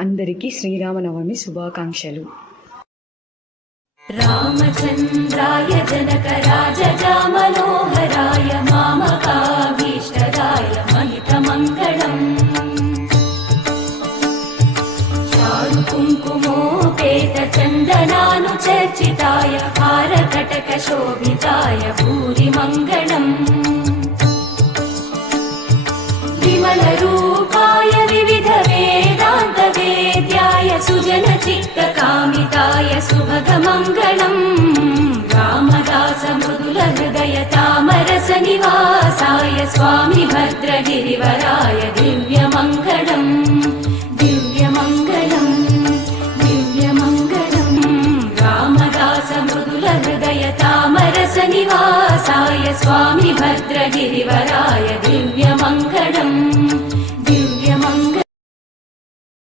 అందరికీ శ్రీరామనవమి శుభాకాంక్షలు. రామచంద్రాయ జనకరాజజా మనోహరాయ మామకాభీష్టదాయ మహితమంగళం. చారు కుంకుమోపేత చందనానుచర్చితాయ హారకటక శోభితాయ భూరి మంగళం. విమల రూపాయ వివిధ వేదాంత వేద్యాయ సుజన చిత్త కామితాయ సుభగ మంగళం. రామదాస మృదుల హృదయ తామరస నివాసాయ స్వామి భద్రగిరివరాయ దివ్య మంగళం. దివ్య మంగళం దివ్య మంగళం. రామదాస మృదుల హృదయ తామరస నివాసాయ స్వామి భద్రగిరివరాయ